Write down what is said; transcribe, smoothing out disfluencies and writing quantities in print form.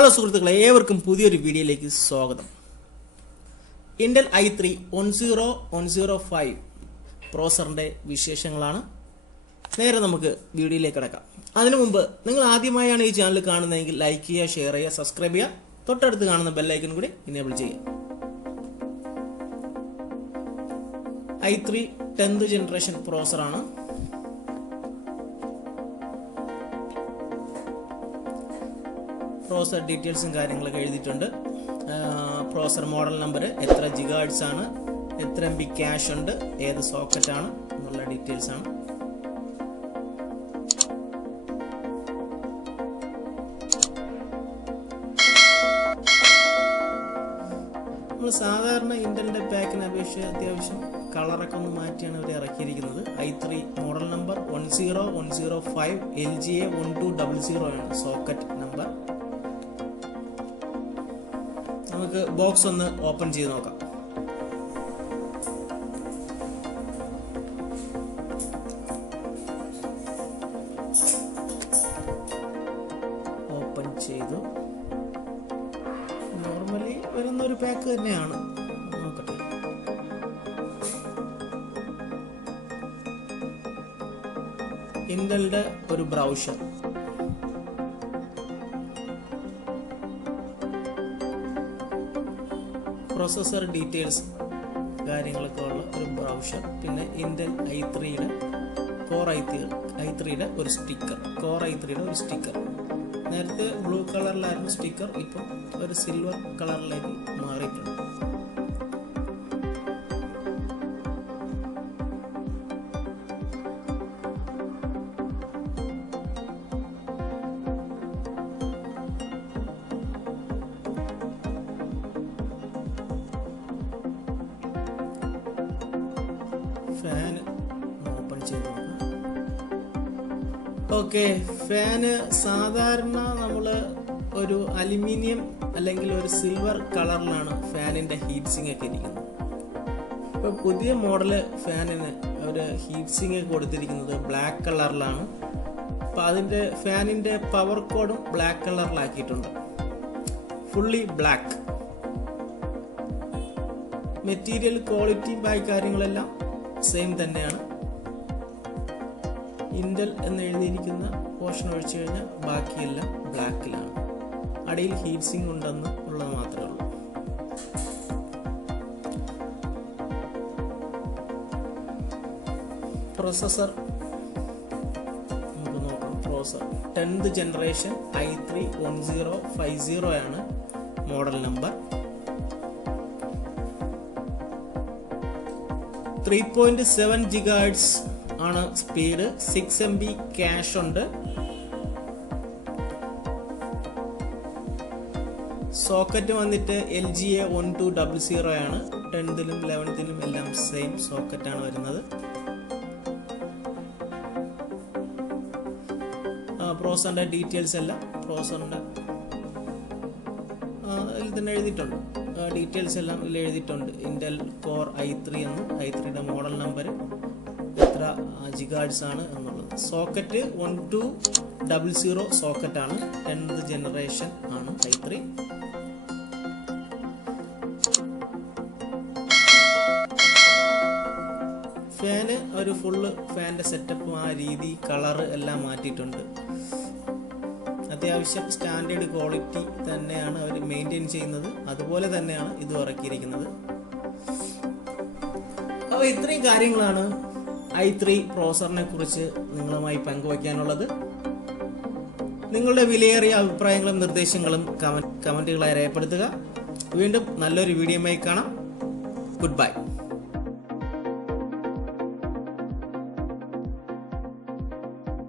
Hello സുഹൃത്തുക്കളെ, ഏവർക്കും പുതിയൊരു വീഡിയോയിലേക്ക് സ്വാഗതം. ഇന്റൽ i3 10105 പ്രോസറിൻ്റെ വിശേഷങ്ങളാണ്. നേരെ നമുക്ക് വീഡിയോയിലേക്ക് കിടക്കാം. അതിനു മുമ്പ് നിങ്ങൾ ആദ്യമായാണ് ഈ ചാനൽ കാണുന്നതെങ്കിൽ ലൈക്ക് ചെയ്യുക, ഷെയർ ചെയ്യുക, സബ്സ്ക്രൈബ് ചെയ്യുക, തൊട്ടടുത്ത് കാണുന്ന ബെല്ലൈക്കൺ കൂടി ഇനേബിൾ ചെയ്യുക. i3 10th generation പ്രോസറാണ്. പ്രോസർ ഡീറ്റെയിൽസും കാര്യങ്ങളൊക്കെ എഴുതിയിട്ടുണ്ട്. പ്രോസർ മോഡൽ നമ്പർ, എത്ര ജിഗാഹെർട്സ് ആണ്, എത്ര MB ക്യാഷ് ഉണ്ട്, ഏത് സോക്കറ്റ് ആണ് എന്നുള്ള ഡീറ്റെയിൽസ് ആണ്. നമ്മൾ സാധാരണ ഇന്റലിന്റെ പാക്കിന് അപേക്ഷിച്ച് അത്യാവശ്യം കളറൊക്കെ ഒന്ന് മാറ്റിയാണ് അവർ ഇറക്കിയിരിക്കുന്നത്. i3 മോഡൽ നമ്പർ 10105 LGA 1200 ആണ് സോക്കറ്റ് നമ്പർ. നമുക്ക് ബോക്സ് ഒന്ന് ഓപ്പൺ ചെയ്ത് നോക്കാം. ഓപ്പൺ ചെയ്തു. നോർമലി വരുന്ന ഒരു പാക്ക് തന്നെയാണ്. നോക്കട്ടെ. ഇന്റലിന്റെ ഒരു ബ്രൗസർ, പ്രോസസർ ഡീറ്റെയിൽസ് കാര്യങ്ങളൊക്കെ ഉള്ള ഒരു ബ്രൗസർ, പിന്നെ ഇന്റൽ i3യുടെ i3യുടെ ഒരു സ്റ്റിക്കർ, i3യുടെ ഒരു സ്റ്റിക്കർ. നേരത്തെ ബ്ലൂ കളറിലായിരുന്നു സ്റ്റിക്കർ, ഇപ്പം ഒരു സിൽവർ കളറിലേക്ക് മാറിയിട്ടുണ്ട്. ഫാൻ ഓപ്പൺ ചെയ്ത് നോക്കാം. ഓക്കെ, ഫാന് സാധാരണ നമ്മൾ ഒരു അലുമിനിയം അല്ലെങ്കിൽ ഒരു സിൽവർ കളറിലാണ് ഫാനിന്റെ ഹീറ്റ് സിങ് ഒക്കെ ഇരിക്കുന്നത്. ഇപ്പൊ പുതിയ മോഡല് ഫാനിന് ഒരു ഹീറ്റ് സിങ് കൊടുത്തിരിക്കുന്നത് ബ്ലാക്ക് കളറിലാണ്. അപ്പൊ അതിന്റെ ഫാനിന്റെ പവർ കോഡും ബ്ലാക്ക് കളറിലാക്കിയിട്ടുണ്ട്, ഫുള്ളി ബ്ലാക്ക്. മെറ്റീരിയൽ ക്വാളിറ്റി ബാക്കി കാര്യങ്ങളെല്ലാം സെയിം തന്നെയാണ്. ഇന്റൽ എന്ന് എഴുതിയിരിക്കുന്ന പോർഷൻ ഒഴിച്ചു കഴിഞ്ഞാൽ ബാക്കിയെല്ലാം ബ്ലാക്കിലാണ്. അടിയിൽ ഹീറ്റ് സിങ് ഉണ്ടെന്ന് ഉള്ളത് മാത്രമേ ഉള്ളൂ. പ്രോസസർ നമുക്ക് നോക്കാം. പ്രോസസർ 10th ജനറേഷൻ i3 1050 ആണ് മോഡൽ നമ്പർ. 3.7 GHz ആണ് സ്പീഡ്, 6 MB ക്യാഷ് ഉണ്ട്. സോക്കറ്റ് വന്നിട്ട് LGA 1200 ആണ്. 10th-ലും 11th-ലും എല്ലാം സെയിം സോക്കറ്റ് ആണ് വരുന്നത്. പ്രോസറിന്റെ ഡീറ്റെയിൽസ് എല്ലാം പ്രോസറിന്റെ അതിൽ തന്നെ എഴുതിയിട്ടുണ്ട്. ഡീറ്റെയിൽസ് എല്ലാം ഇതിൽ എഴുതിയിട്ടുണ്ട്. ഇന്റൽ കോർ i3 എന്നും i3യുടെ മോഡൽ നമ്പർ, എത്ര ജിഗാഹെർട്സ് ആണ് എന്നുള്ളത്. സോക്കറ്റ് 1200 സോക്കറ്റ് ആണ്. 10th ജനറേഷൻ ആണ് i3. ഫാന് ഒരു ഫുള്ള് ഫാന്റെ സെറ്റപ്പും ആ രീതി കളറ് എല്ലാം മാറ്റിയിട്ടുണ്ട്. അത്യാവശ്യം സ്റ്റാൻഡേർഡ് ക്വാളിറ്റി തന്നെയാണ് അവർ മെയിൻറ്റെയിൻ ചെയ്യുന്നത്. അതുപോലെ തന്നെയാണ് ഇത് ഇറക്കിയിരിക്കുന്നത്. അപ്പോൾ ഇത്രയും കാര്യങ്ങളാണ് i3 പ്രോസറിനെ കുറിച്ച് നിങ്ങളുമായി പങ്കുവയ്ക്കാനുള്ളത്. നിങ്ങളുടെ വിലയേറിയ അഭിപ്രായങ്ങളും നിർദ്ദേശങ്ങളും കമന്റുകളായി രേഖപ്പെടുത്തുക. വീണ്ടും നല്ലൊരു വീഡിയോയുമായി കാണാം. Good bye.